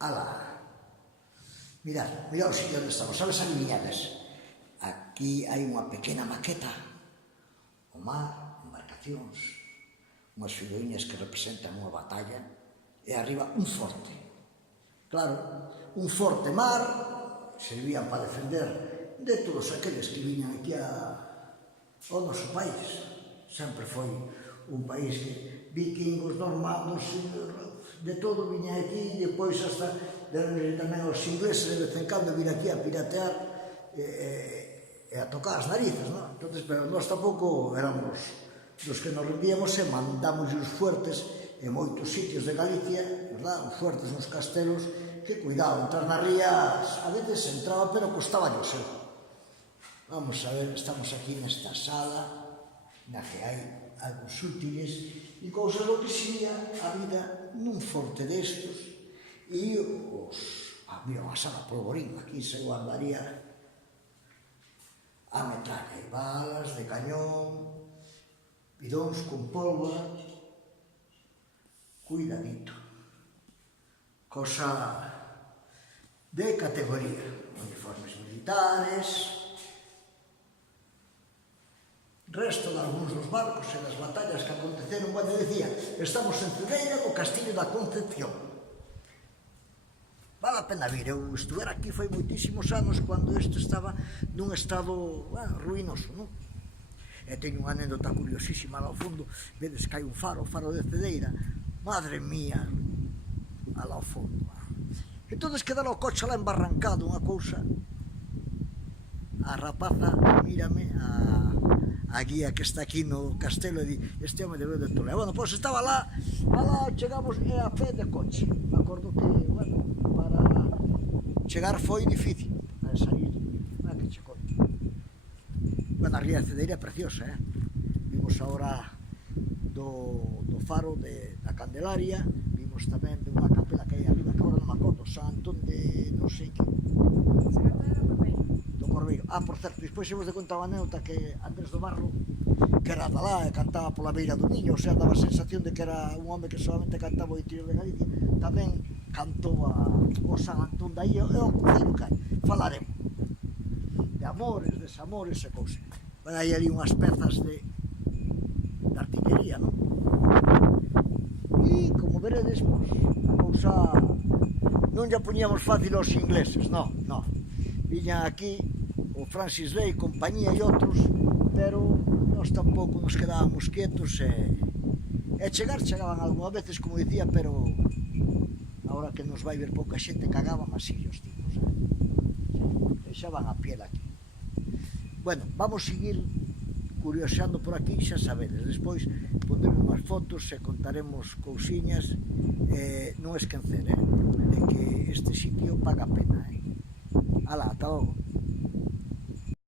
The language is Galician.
Ala, mirad o sitio onde estamos, sabes a Viñedes? Aquí hai unha pequena maqueta, o mar, embarcacións, unhas figurinhas que representan unha batalla, e arriba un forte. Claro, un forte mar servían para defender de todos aqueles que viñan aquí ao noso país. Sempre foi un país que vikingos, normandos, de todo viña aquí, e depois hasta tamén os ingleses de vez en cando vir aquí a piratear e a tocar as narices, non? Entonces, pero nós tampouco éramos dos que nos rendíamos e mandamos os fuertes en moitos sitios de Galicia, verdad? Os fuertes nos castelos, que cuidado, entrar nas rías, a veces entraba, pero costaba o seu. Vamos a ver, estamos aquí nesta sala, na que hai algúns útiles e cousas do que sería a vida nun forte destos, e mira, unha sala polvorín, aquí se guardaría a metralla e balas de cañón, bidóns con pólvora, cuidadito, cosa de categoría, uniformes militares, resto de algúns dos barcos e das batallas que aconteceron. Bueno, decía, estamos en Cedeira do Castillo da Concepción. Vale a pena vir, eu estuve aquí foi moitísimos anos cando isto estaba nun estado ruinoso, non? E teño unha anécdota curiosísima lá ao fondo, vedes que hai un faro, o faro de Cedeira, madre mía, alá ao fondo. Entón queda o coche lá embarrancado, unha cousa. A rapaza mírame, a guía que está aquí no castelo, e di, este home debeu de Toledo. Bueno, pois estaba lá, chegamos a pé de coche. Me acordo que, bueno, para chegar foi difícil, a sair, que che conto. Bueno, a ría de Cedeira é preciosa, vimos agora do faro da Candelaria, vimos tamén de unha capela que hai arriba, que agora non me acordo, San Antón de non sei que. Do Corbeiro. Por certo, despois hemos de contar unha anécdota que Andrés do Barro, que era de lá e cantaba pola beira do Miño, o sea, daba a sensación de que era un home que solamente cantaba o interior de Galicia, tamén cantou o San Antón de aí, é o cruceiro que hai. Falaremos de amores, desamores e cousas. Bueno, hai ali unhas pezas de artillería, non? E, como veredes, a cousa non lla poñíamos fácil aos ingleses, non. Viñan aquí o Francis Drake, compañía e outros, pero nós tampouco nos quedábamos quietos e chegaban algunhas veces, como dicía, pero agora que nos vai ver pouca xente cagaban así os tipos, deixaban a piel aquí. Bueno, vamos seguir curioseando por aquí, xa sabedes, despois pondremos máis fotos e contaremos cousiñas, non esquecer, de que este sitio paga pena. Alá, ata logo.